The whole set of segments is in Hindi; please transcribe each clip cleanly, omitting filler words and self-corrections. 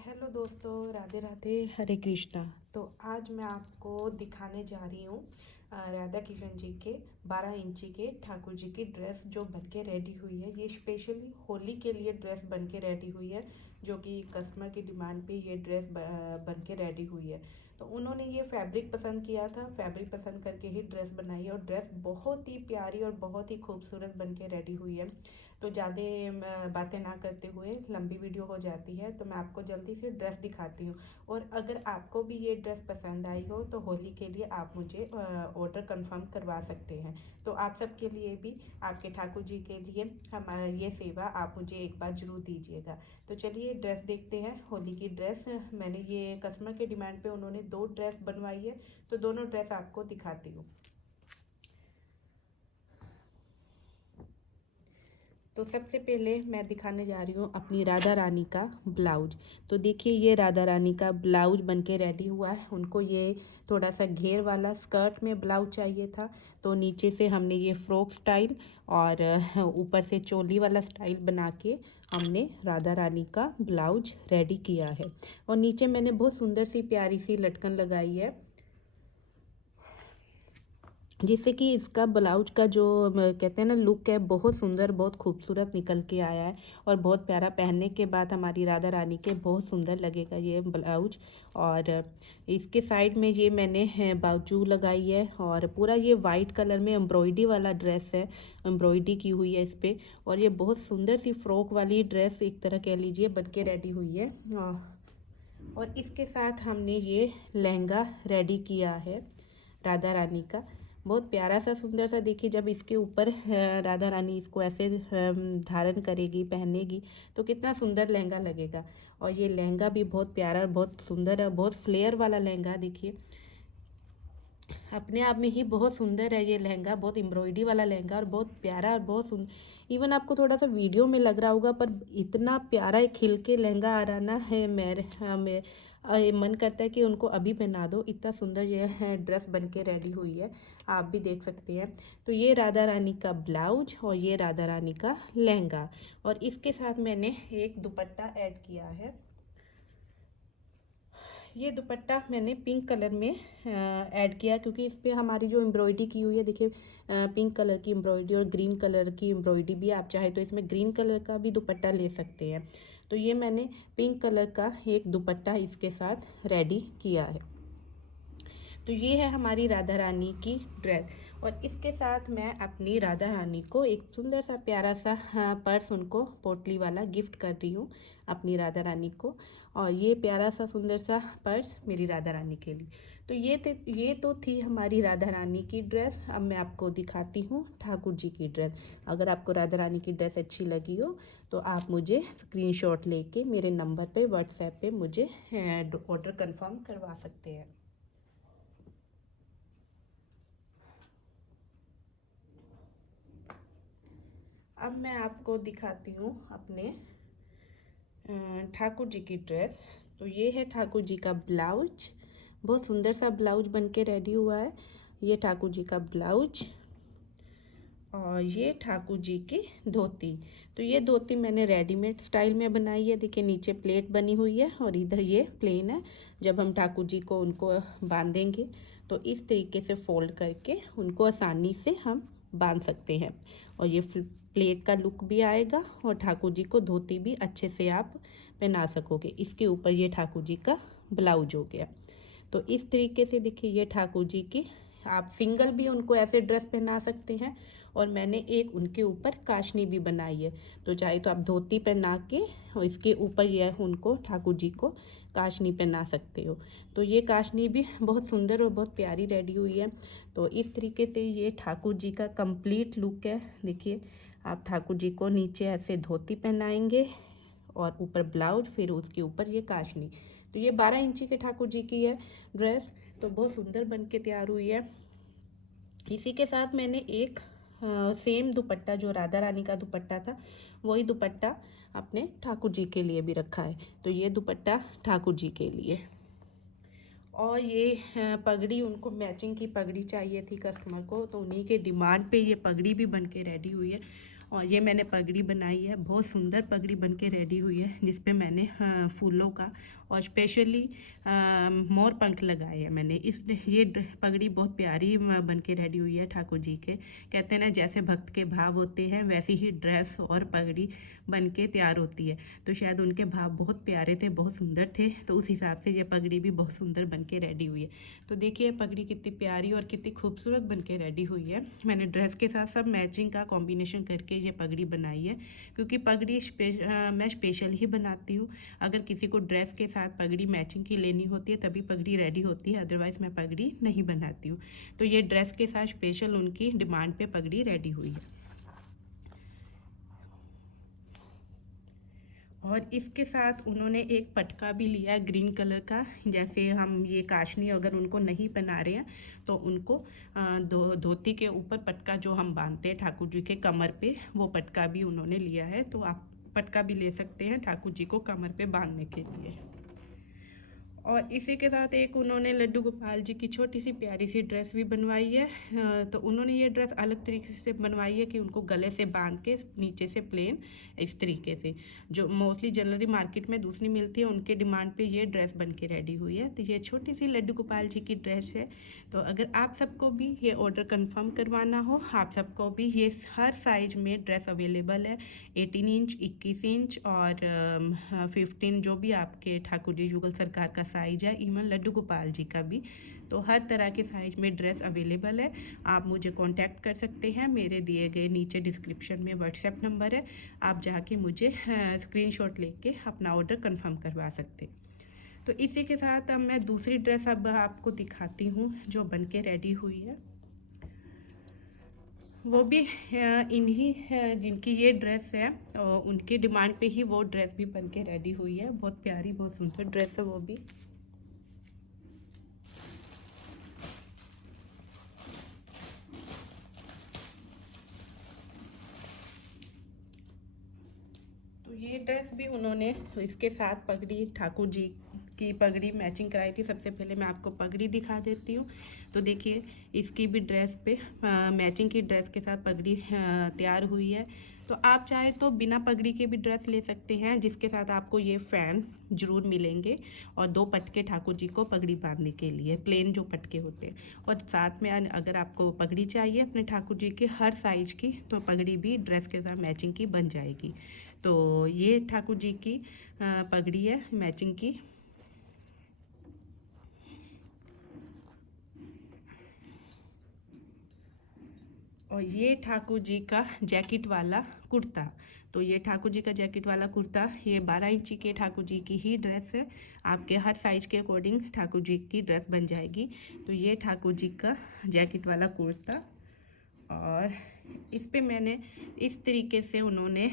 हेलो दोस्तों, राधे राधे, हरे कृष्णा। तो आज मैं आपको दिखाने जा रही हूँ राधा कृष्ण जी के 12 इंची के ठाकुर जी की ड्रेस जो बन के रेडी हुई है। ये स्पेशली होली के लिए ड्रेस बन के रेडी हुई है, जो कि कस्टमर की डिमांड पे ये ड्रेस बन के रेडी हुई है। तो उन्होंने ये फैब्रिक पसंद किया था, फैब्रिक पसंद करके ही ड्रेस बनाई है और ड्रेस बहुत ही प्यारी और बहुत ही खूबसूरत बन के रेडी हुई है। तो ज़्यादा बातें ना करते हुए, लंबी वीडियो हो जाती है, तो मैं आपको जल्दी से ड्रेस दिखाती हूँ। और अगर आपको भी ये ड्रेस पसंद आई हो तो होली के लिए आप मुझे ऑर्डर कंफर्म करवा सकते हैं। तो आप सबके लिए भी, आपके ठाकुर जी के लिए हमारा ये सेवा आप मुझे एक बार ज़रूर दीजिएगा। तो चलिए ड्रेस देखते हैं। होली की ड्रेस मैंने ये कस्टमर के डिमांड पे उन्होंने 2 ड्रेस बनवाई है, तो दोनों ड्रेस आपको दिखाती हूँ। तो सबसे पहले मैं दिखाने जा रही हूँ अपनी राधा रानी का ब्लाउज। तो देखिए ये राधा रानी का ब्लाउज बनके रेडी हुआ है। उनको ये थोड़ा सा घेर वाला स्कर्ट में ब्लाउज चाहिए था, तो नीचे से हमने ये फ्रॉक स्टाइल और ऊपर से चोली वाला स्टाइल बना के हमने राधा रानी का ब्लाउज रेडी किया है। और नीचे मैंने बहुत सुंदर सी प्यारी सी लटकन लगाई है, जिससे कि इसका ब्लाउज का जो कहते हैं ना लुक है, बहुत सुंदर, बहुत खूबसूरत निकल के आया है। और बहुत प्यारा, पहनने के बाद हमारी राधा रानी के बहुत सुंदर लगेगा ये ब्लाउज। और इसके साइड में ये मैंने बाजू लगाई है और पूरा ये वाइट कलर में एम्ब्रॉयडरी वाला ड्रेस है, एम्ब्रॉयडरी की हुई है इस पर। और ये बहुत सुंदर सी फ्रॉक वाली ड्रेस एक तरह कह लीजिए बन के रेडी हुई है। और इसके साथ हमने ये लहंगा रेडी किया है राधा रानी का, बहुत प्यारा सा सुंदर सा। देखिए जब इसके ऊपर राधा रानी इसको ऐसे धारण करेगी, पहनेगी, तो कितना सुंदर लहंगा लगेगा। और ये लहंगा भी बहुत प्यारा, बहुत सुंदर है, बहुत फ्लेयर वाला लहंगा। देखिए अपने आप में ही बहुत सुंदर है ये लहंगा, बहुत एम्ब्रॉयडरी वाला लहंगा और बहुत प्यारा और बहुत सुंदर। इवन आपको थोड़ा सा वीडियो में लग रहा होगा, पर इतना प्यारा खिल के लहंगा आ रहा ना है, ये मन करता है कि उनको अभी पहना दो। इतना सुंदर ये है ड्रेस बन के रेडी हुई है, आप भी देख सकते हैं। तो ये राधा रानी का ब्लाउज और ये राधा रानी का लहंगा, और इसके साथ मैंने एक दुपट्टा ऐड किया है। ये दुपट्टा मैंने पिंक कलर में ऐड किया, क्योंकि इस पर हमारी जो एम्ब्रॉयडरी की हुई है, देखिए पिंक कलर की एम्ब्रॉयडरी और ग्रीन कलर की एम्ब्रॉयडरी भी, आप चाहे तो इसमें ग्रीन कलर का भी दुपट्टा ले सकते हैं। तो ये मैंने पिंक कलर का एक दुपट्टा इसके साथ रेडी किया है। तो ये है हमारी राधा रानी की ड्रेस। और इसके साथ मैं अपनी राधा रानी को एक सुंदर सा प्यारा सा पर्स, उनको पोटली वाला गिफ्ट कर रही हूँ अपनी राधा रानी को। और ये प्यारा सा सुंदर सा पर्स मेरी राधा रानी के लिए। तो ये तो थी हमारी राधा रानी की ड्रेस। अब मैं आपको दिखाती हूँ ठाकुर जी की ड्रेस। अगर आपको राधा रानी की ड्रेस अच्छी लगी हो तो आप मुझे स्क्रीनशॉट लेके मेरे नंबर पे व्हाट्सएप पे मुझे ऑर्डर कंफर्म करवा सकते हैं। अब मैं आपको दिखाती हूँ अपने ठाकुर जी की ड्रेस। तो ये है ठाकुर जी का ब्लाउज, बहुत सुंदर सा ब्लाउज बन के रेडी हुआ है। ये ठाकुर जी का ब्लाउज और ये ठाकुर जी की धोती। तो ये धोती मैंने रेडीमेड स्टाइल में बनाई है। देखिए नीचे प्लेट बनी हुई है और इधर ये प्लेन है। जब हम ठाकुर जी को उनको बांधेंगे तो इस तरीके से फोल्ड करके उनको आसानी से हम बांध सकते हैं। और ये प्लेट का लुक भी आएगा और ठाकुर जी को धोती भी अच्छे से आप पहना सकोगे। इसके ऊपर ये ठाकुर जी का ब्लाउज हो गया। तो इस तरीके से देखिए ये ठाकुर जी की, आप सिंगल भी उनको ऐसे ड्रेस पहना सकते हैं। और मैंने एक उनके ऊपर काशनी भी बनाई है, तो चाहे तो आप धोती पहना के और इसके ऊपर ये उनको ठाकुर जी को काशनी पहना सकते हो। तो ये काशनी भी बहुत सुंदर और बहुत प्यारी रेडी हुई है। तो इस तरीके से ये ठाकुर जी का कंप्लीट लुक है। देखिए आप ठाकुर जी को नीचे ऐसे धोती पहनाएंगे और ऊपर ब्लाउज, फिर उसके ऊपर ये काशनी। तो ये 12 इंची के ठाकुर जी की है ड्रेस, तो बहुत सुंदर बन के तैयार हुई है। इसी के साथ मैंने एक सेम दुपट्टा, जो राधा रानी का दुपट्टा था, वही दुपट्टा अपने ठाकुर जी के लिए भी रखा है। तो ये दुपट्टा ठाकुर जी के लिए। और ये पगड़ी, उनको मैचिंग की पगड़ी चाहिए थी कस्टमर को, तो उन्हीं के डिमांड पे ये पगड़ी भी बन के रेडी हुई है। और ये मैंने पगड़ी बनाई है, बहुत सुंदर पगड़ी बन के रेडी हुई है, जिस पे मैंने फूलों का और स्पेशली मोर पंख लगाए हैं मैंने। ये पगड़ी बहुत प्यारी बन के रेडी हुई है ठाकुर जी के। कहते हैं ना, जैसे भक्त के भाव होते हैं वैसी ही ड्रेस और पगड़ी बन के तैयार होती है। तो शायद उनके भाव बहुत प्यारे थे, बहुत सुंदर थे, तो उस हिसाब से ये पगड़ी भी बहुत सुंदर बन के रेडी हुई है। तो देखिए पगड़ी कितनी प्यारी और कितनी खूबसूरत बन के रेडी हुई है। मैंने ड्रेस के साथ सब मैचिंग का कॉम्बिनेशन करके ये पगड़ी बनाई है, क्योंकि पगड़ी मैं स्पेशल ही बनाती हूँ। अगर किसी को ड्रेस के साथ पगड़ी मैचिंग की लेनी होती है तभी पगड़ी रेडी होती है, अदरवाइज़ मैं पगड़ी नहीं बनाती हूँ। तो ये ड्रेस के साथ स्पेशल उनकी डिमांड पे पगड़ी रेडी हुई है। और इसके साथ उन्होंने एक पटका भी लिया है ग्रीन कलर का। जैसे हम ये काशनी अगर उनको नहीं पहना रहे हैं तो उनको धोती के ऊपर पटका जो हम बांधते हैं ठाकुर जी के कमर पे, वो पटका भी उन्होंने लिया है। तो आप पटका भी ले सकते हैं ठाकुर जी को कमर पे बांधने के लिए। और इसी के साथ एक उन्होंने लड्डू गोपाल जी की छोटी सी प्यारी सी ड्रेस भी बनवाई है। तो उन्होंने ये ड्रेस अलग तरीके से बनवाई है कि उनको गले से बांध के नीचे से प्लेन इस तरीके से, जो मोस्टली जनरली मार्केट में दूसरी मिलती है उनके डिमांड पे ये ड्रेस बन के रेडी हुई है। तो ये छोटी सी लड्डू गोपाल जी की ड्रेस है। तो अगर आप सबको भी ये ऑर्डर कंफर्म करवाना हो, आप सबको भी ये हर साइज में ड्रेस अवेलेबल है। 18 इंच, 21 इंच और 15, जो भी आपके ठाकुर जी युगल सरकार का साइज है, इवन लड्डू गोपाल जी का भी। तो हर तरह के साइज में ड्रेस अवेलेबल है। आप मुझे कांटेक्ट कर सकते हैं, मेरे दिए गए नीचे डिस्क्रिप्शन में व्हाट्सएप नंबर है, आप जाके मुझे स्क्रीनशॉट लेके अपना ऑर्डर कंफर्म करवा सकते हैं। तो इसी के साथ अब मैं दूसरी ड्रेस अब आपको दिखाती हूँ जो बन के रेडी हुई है। वो भी इन्हीं जिनकी ये ड्रेस है और उनकी डिमांड पे ही वो ड्रेस भी बन के रेडी हुई है। बहुत प्यारी, बहुत सुंदर ड्रेस है वो भी। तो ये ड्रेस भी उन्होंने इसके साथ पगड़ी, ठाकुर जी की पगड़ी मैचिंग कराई थी। सबसे पहले मैं आपको पगड़ी दिखा देती हूँ। तो देखिए इसकी भी ड्रेस पे मैचिंग की ड्रेस के साथ पगड़ी तैयार हुई है। तो आप चाहे तो बिना पगड़ी के भी ड्रेस ले सकते हैं, जिसके साथ आपको ये फैन जरूर मिलेंगे और 2 पटके ठाकुर जी को पगड़ी बांधने के लिए, प्लेन जो पटके होते हैं। और साथ में अगर आपको पगड़ी चाहिए अपने ठाकुर जी के हर साइज की, तो पगड़ी भी ड्रेस के साथ मैचिंग की बन जाएगी। तो ये ठाकुर जी की पगड़ी है मैचिंग की। और ये ठाकुर जी का जैकेट वाला कुर्ता। तो ये ठाकुर जी का जैकेट वाला कुर्ता, ये 12 इंची के ठाकुर जी की ही ड्रेस है। आपके हर साइज के अकॉर्डिंग ठाकुर जी की ड्रेस बन जाएगी। तो ये ठाकुर जी का जैकेट वाला कुर्ता। और इस पे मैंने इस तरीके से उन्होंने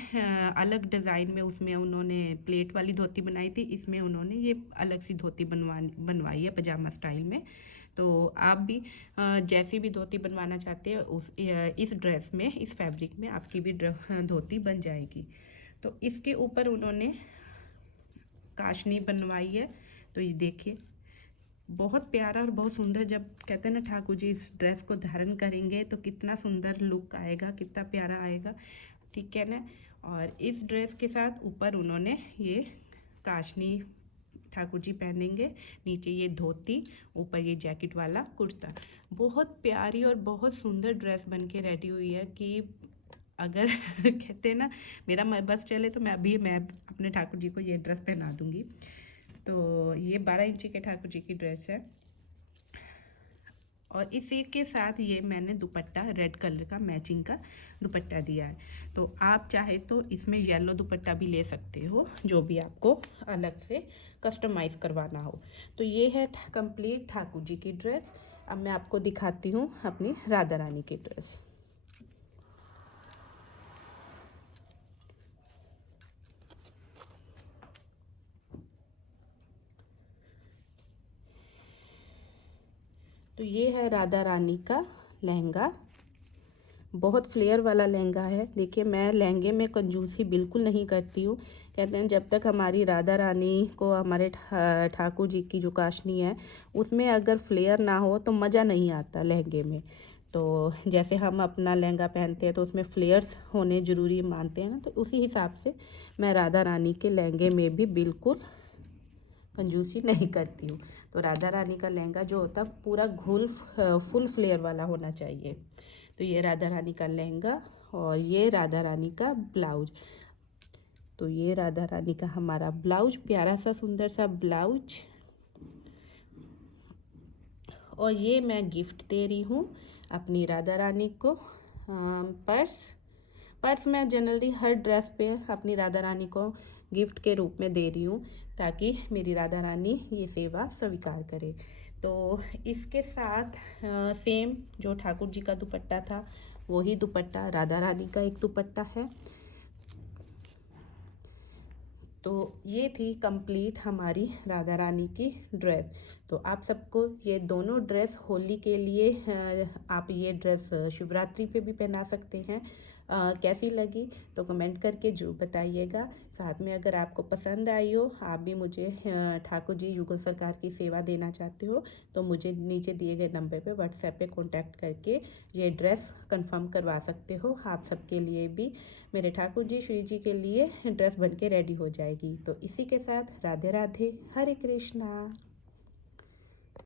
अलग डिज़ाइन में, उसमें उन्होंने प्लेट वाली धोती बनाई थी, इसमें उन्होंने ये अलग सी धोती बनवाई है पजामा स्टाइल में। तो आप भी जैसी भी धोती बनवाना चाहते हैं इस ड्रेस में, इस फैब्रिक में आपकी भी धोती बन जाएगी। तो इसके ऊपर उन्होंने काशनी बनवाई है। तो ये देखिए बहुत प्यारा और बहुत सुंदर, जब कहते हैं ना ठाकुर जी इस ड्रेस को धारण करेंगे तो कितना सुंदर लुक आएगा, कितना प्यारा आएगा, ठीक है ना। और इस ड्रेस के साथ ऊपर उन्होंने ये काशनी ठाकुर जी पहनेंगे, नीचे ये धोती, ऊपर ये जैकेट वाला कुर्ता। बहुत प्यारी और बहुत सुंदर ड्रेस बन के रेडी हुई है कि अगर कहते हैं ना मेरा बस चले तो मैं अपने ठाकुर जी को ये ड्रेस पहना दूंगी। तो ये 12 इंची के ठाकुर जी की ड्रेस है। और इसी के साथ ये मैंने दुपट्टा रेड कलर का मैचिंग का दुपट्टा दिया है। तो आप चाहे तो इसमें येलो दुपट्टा भी ले सकते हो, जो भी आपको अलग से कस्टमाइज़ करवाना हो। तो ये है कंप्लीट ठाकुर जी की ड्रेस। अब मैं आपको दिखाती हूँ अपनी राधा रानी की ड्रेस। तो ये है राधा रानी का लहंगा। बहुत फ्लेयर वाला लहंगा है। देखिए मैं लहंगे में कंजूसी बिल्कुल नहीं करती हूँ। कहते हैं जब तक हमारी राधा रानी को, हमारे ठाकुर जी की जो काशनी है उसमें अगर फ्लेयर ना हो तो मज़ा नहीं आता लहंगे में। तो जैसे हम अपना लहंगा पहनते हैं तो उसमें फ्लेयर्स होने ज़रूरी मानते हैं ना, तो उसी हिसाब से मैं राधा रानी के लहंगे में भी बिल्कुल कंजूसी नहीं करती हूँ। तो राधा रानी का लहंगा जो होता है पूरा फुल फ्लेयर वाला होना चाहिए। तो ये राधा रानी का लहंगा और ये राधा रानी का ब्लाउज। तो ये राधा रानी का हमारा ब्लाउज, प्यारा सा सुंदर सा ब्लाउज। और ये मैं गिफ्ट दे रही हूँ अपनी राधा रानी को। पर्स मैं जनरली हर ड्रेस पे अपनी राधा रानी को गिफ्ट के रूप में दे रही हूँ, ताकि मेरी राधा रानी ये सेवा स्वीकार करे। तो इसके साथ सेम जो ठाकुर जी का दुपट्टा था वही दुपट्टा राधा रानी का एक दुपट्टा है। तो ये थी कंप्लीट हमारी राधा रानी की ड्रेस। तो आप सबको ये दोनों ड्रेस होली के लिए आप ये ड्रेस शिवरात्रि पे भी पहना सकते हैं। कैसी लगी तो कमेंट करके जरूर बताइएगा। साथ में अगर आपको पसंद आई हो, आप भी मुझे ठाकुर जी युगल सरकार की सेवा देना चाहते हो, तो मुझे नीचे दिए गए नंबर पे व्हाट्सएप पे कांटेक्ट करके ये ड्रेस कंफर्म करवा सकते हो। आप सबके लिए भी मेरे ठाकुर जी श्री जी के लिए ड्रेस बन के रेडी हो जाएगी। तो इसी के साथ राधे राधे, हरे कृष्णा।